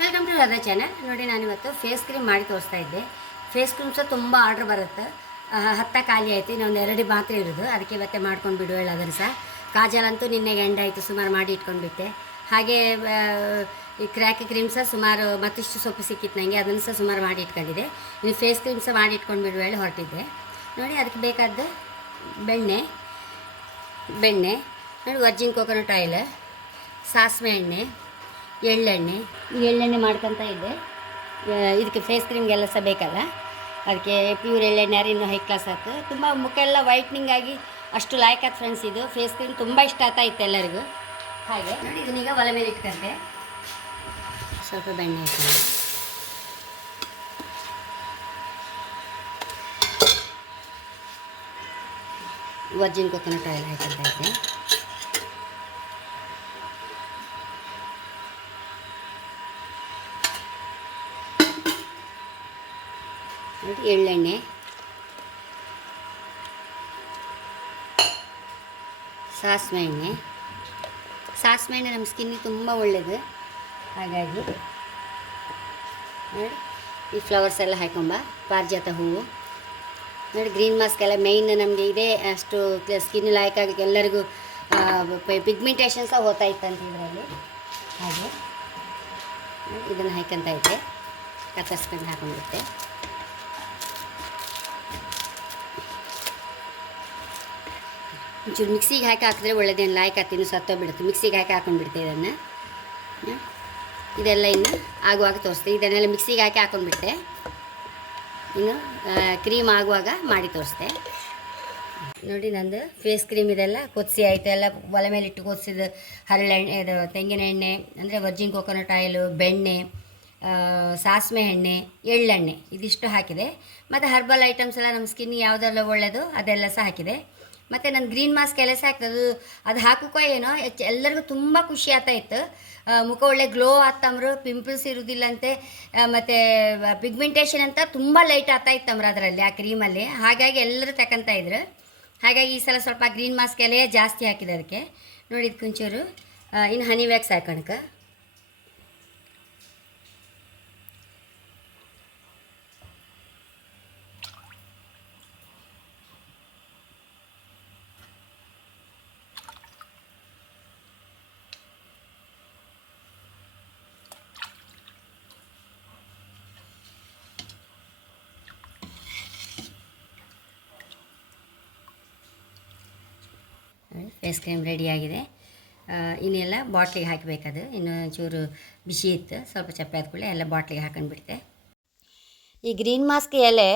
Welcome to other channel. ನೋಡಿ, ನಾನಿವತ್ತು face cream ಮಾಡಿ ತೋರಿಸ್ತಾ ಇದ್ದೆ. ಫೇಸ್ ಕ್ರೀಮ್ ಸಹ ತುಂಬ ಆರ್ಡ್ರ್ ಬರುತ್ತೆ. 10 ಖಾಲಿ ಆಯಿತು, ಇನ್ನೊಂದು 2 ಮಾತ್ರ ಇರೋದು. ಅದಕ್ಕೆ ಇವತ್ತೇ ಮಾಡ್ಕೊಂಡು ಬಿಡು ಹೇಳೋದ್ರೆ ಸಹ. ಕಾಜಲ್ ಅಂತೂ ನಿನ್ನೆ ಗಂಡ ಆಯಿತು, ಸುಮಾರು ಮಾಡಿ ಇಟ್ಕೊಂಡ್ಬಿಟ್ಟೆ. ಹಾಗೆ ಈ ಕ್ರ್ಯಾಕ್ ಕ್ರೀಮ್ ಸಹ ಸುಮಾರು ಮತ್ತಿಷ್ಟು ಸೊಪ್ಪು ಸಿಕ್ಕಿತ್ತು ನನಗೆ, ಅದನ್ನು ಸಹ ಸುಮಾರು ಮಾಡಿ ಇಟ್ಕೊಂಡಿದ್ದೆ. ಇನ್ನು ಫೇಸ್ ಕ್ರೀಮ್ ಸಹ ಮಾಡಿ ಇಟ್ಕೊಂಡು ಬಿಡು ಹೇಳಿ ಹೊರಟಿದ್ದೆ. ನೋಡಿ, ಅದಕ್ಕೆ ಬೇಕಾದ ಬೆಣ್ಣೆ ನೋಡಿ, ವರ್ಜಿನ್ ಕೋಕೋನಟ್ ಆಯಿಲ್, ಸಾಸಿವೆ ಎಣ್ಣೆ, ಎಳ್ಳೆಣ್ಣೆ ಮಾಡ್ಕೊತ ಇದ್ದೆ. ಇದಕ್ಕೆ ಫೇಸ್ ಕ್ರೀಮ್ಗೆಲ್ಲ ಸಹ ಬೇಕಲ್ಲ, ಅದಕ್ಕೆ ಪ್ಯೂರ್ ಎಳ್ಳೆಣ್ಣೆ ಇನ್ನೂ ಹೈ ಕ್ಲಾಸ್ ಆಯ್ತು. ತುಂಬ ಮುಖ ಎಲ್ಲ ವೈಟ್ನಿಂಗ್ ಆಗಿ ಅಷ್ಟು ಲಾಯ್ಕಾದ ಫ್ರೆಂಡ್ಸ್. ಇದು ಫೇಸ್ ಕ್ರೀಮ್ ತುಂಬ ಇಷ್ಟ ಆಗ್ತಾ ಇತ್ತು ಎಲ್ಲರಿಗೂ. ಹಾಗೆ ನೋಡಿ, ಇದನ್ನೀಗ ಒಲೆ ಮೇಲೆ ಇಟ್ಕೊಂಡೆ. ಸ್ವಲ್ಪ ಬೆಣ್ಣೆ ಹಾಕಿ ವರ್ಜಿನ್ ಕೊಕೊನಟ್ ಆಯಿಲ್ ಹಾಕ್ತಾ ಇದ್ದೆ. ನೋಡಿ, ಎಳ್ಳೆಣ್ಣೆ, ಸಾಸಿವೆ ಎಣ್ಣೆ ನಮ್ಮ ಸ್ಕಿನ್ನಿಗೆ ತುಂಬ ಒಳ್ಳೆಯದು. ಹಾಗಾಗಿ ನೋಡಿ, ಈ ಫ್ಲವರ್ಸ್ ಎಲ್ಲ ಹಾಕೊಂಬ, ಪಾರಿಜಾತ ಹೂವು. ನೋಡಿ, ಗ್ರೀನ್ ಮಾಸ್ಕ್ ಎಲ್ಲ ಮೇಯ್ನ್ ನಮಗೆ ಇದೆ. ಅಷ್ಟು ಸ್ಕಿನ್ ಲಾಯ್ಕಾಗಲಿಕ್ಕೆ ಎಲ್ಲರಿಗೂ ಪಿಗ್ಮೆಂಟೇಷನ್ ಸಹ ಹೋಗ್ತಾ ಇತ್ತಂತ ಇದರಲ್ಲಿ. ಹಾಗೆ ಇದನ್ನು ಹಾಕ್ಕೊಂತ ಇದ್ದೆ, ಕತ್ತರಿಸ್ಕೊಂಡು ಹಾಕೊಂಡ್ಬಿಟ್ಟೆ. ಒಂಚೂರು ಮಿಕ್ಸಿಗೆ ಹಾಕಿದ್ರೆ ಒಳ್ಳೆದೇನು ಲಾಯ್ಕ್ ಆಗ್ತೀನಿ, ಸತ್ತೋಗ್ಬಿಡುತ್ತೆ. ಮಿಕ್ಸಿಗೆ ಹಾಕೊಂಡ್ಬಿಡ್ತೆ ಇದನ್ನು. ಇದೆಲ್ಲ ಇನ್ನು ಆಗುವಾಗ ತೋರಿಸ್ತೆ. ಇದನ್ನೆಲ್ಲ ಮಿಕ್ಸಿಗೆ ಹಾಕೊಂಡ್ಬಿಟ್ಟೆ. ಇನ್ನು ಕ್ರೀಮ್ ಆಗುವಾಗ ಮಾಡಿ ತೋರಿಸ್ತೆ. ನೋಡಿ, ನಂದು ಫೇಸ್ ಕ್ರೀಮ್ ಇದೆಲ್ಲ ಕೊದಿಸಿ ಆಯಿತು. ಎಲ್ಲ ಒಲೆ ಮೇಲೆ ಇಟ್ಟು ಕೊದಿಸಿದ ಹರಳೆಣ್ಣೆ, ಇದು ತೆಂಗಿನ ಎಣ್ಣೆ ಅಂದರೆ ವರ್ಜಿನ್ ಕೋಕೋನಟ್ ಆಯಿಲು, ಬೆಣ್ಣೆ, ಸಾಸಿವೆ ಎಣ್ಣೆ, ಎಳ್ಳೆಣ್ಣೆ ಇದಿಷ್ಟು ಹಾಕಿದೆ. ಮತ್ತು ಹರ್ಬಲ್ ಐಟಮ್ಸ್ ಎಲ್ಲ ನಮ್ಮ ಸ್ಕಿನ್ನಿಗೆ ಯಾವುದೆಲ್ಲ ಒಳ್ಳೆಯದು ಅದೆಲ್ಲ ಸಹ ಹಾಕಿದೆ. ಮತ್ತು ನಾನು ಗ್ರೀನ್ ಮಾಸ್ಕ್ ಎಲ್ಲ ಸಹ ಹಾಕ್ತದೆ. ಅದು ಹಾಕೋಕ್ಕೋ ಏನೋ ಎಲ್ಲರಿಗೂ ತುಂಬ ಖುಷಿ ಆಗ್ತಾ ಇತ್ತು. ಮುಖ ಒಳ್ಳೆ ಗ್ಲೋ ಆಗ್ತಂಬ್ರು, ಪಿಂಪಲ್ಸ್ ಇರೋದಿಲ್ಲಂತೆ, ಮತ್ತು ಪಿಗ್ಮೆಂಟೇಷನ್ ಅಂತ ತುಂಬ ಲೈಟ್ ಆಗ್ತಾ ಇತ್ತಂಬ್ರು ಅದರಲ್ಲಿ, ಆ ಕ್ರೀಮಲ್ಲಿ. ಹಾಗಾಗಿ ಎಲ್ಲರೂ ತಗೊಂತ ಇದ್ರು. ಹಾಗಾಗಿ ಈ ಸಲ ಸ್ವಲ್ಪ ಗ್ರೀನ್ ಮಾಸ್ಕ್ ಎಲ್ಲ ಜಾಸ್ತಿ ಹಾಕಿದೆ ಅದಕ್ಕೆ. ನೋಡಿ, ಇದು ಕುಂಚೂರು ಇನ್ನು ಹನಿ ವ್ಯಾಕ್ಸ್ ಹಾಕೋಣಕ್ಕೆ. ಫೇಸ್ ಕ್ರೀಮ್ ರೆಡಿಯಾಗಿದೆ. ಇನ್ನೆಲ್ಲ ಬಾಟ್ಲಿಗೆ ಹಾಕಬೇಕದು. ಇನ್ನು ಚೂರು ಬಿಸಿ ಇತ್ತು, ಸ್ವಲ್ಪ ಚಪ್ಪೆ ಆದ ಕೂಡಲೇ ಎಲ್ಲ ಬಾಟ್ಲಿಗೆ ಹಾಕೊಂಡ್ಬಿಡ್ತೆ. ಈ ಗ್ರೀನ್ ಮಾಸ್ಕ್ ಎಲೆ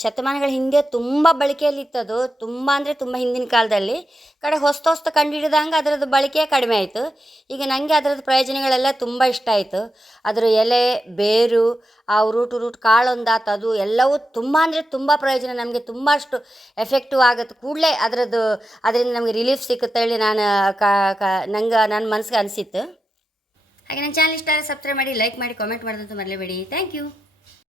ಶತಮಾನಗಳ ಹಿಂದೆ ತುಂಬ ಬಳಕೆಯಲ್ಲಿತ್ತದು. ತುಂಬ ಅಂದರೆ ತುಂಬ ಹಿಂದಿನ ಕಾಲದಲ್ಲಿ ಹೊಸ್ತು ಕಂಡುಹಿಡಿದಂಗೆ ಅದರದ್ದು ಬಳಕೆ ಕಡಿಮೆ ಆಯಿತು. ಈಗ ನನಗೆ ಅದರದ್ದು ಪ್ರಯೋಜನಗಳೆಲ್ಲ ತುಂಬ ಇಷ್ಟ ಆಯಿತು. ಅದರ ಎಲೆ, ಬೇರು, ಆ ರೂಟ್ ಕಾಳೊಂದಾತು, ಅದು ಎಲ್ಲವೂ ತುಂಬ ಅಂದರೆ ತುಂಬ ಪ್ರಯೋಜನ. ನಮಗೆ ತುಂಬ ಅಷ್ಟು ಎಫೆಕ್ಟಿವ್ ಆಗುತ್ತೆ. ಕೂಡಲೇ ಅದರಿಂದ ನಮಗೆ ರಿಲೀಫ್ ಸಿಗುತ್ತೆ ಹೇಳಿ ನನ್ನ ಮನಸ್ಸಿಗೆ ಅನಿಸಿತ್ತು. ಹಾಗೆ ನನ್ನ ಚಾನಲ್ ಇಷ್ಟ ಆದರೆ ಸಬ್ಸ್ಕ್ರೈಬ್ ಮಾಡಿ, ಲೈಕ್ ಮಾಡಿ, ಕಾಮೆಂಟ್ ಮಾಡೋದಂತೂ ಮರಲೇಬೇಡಿ. Thank you.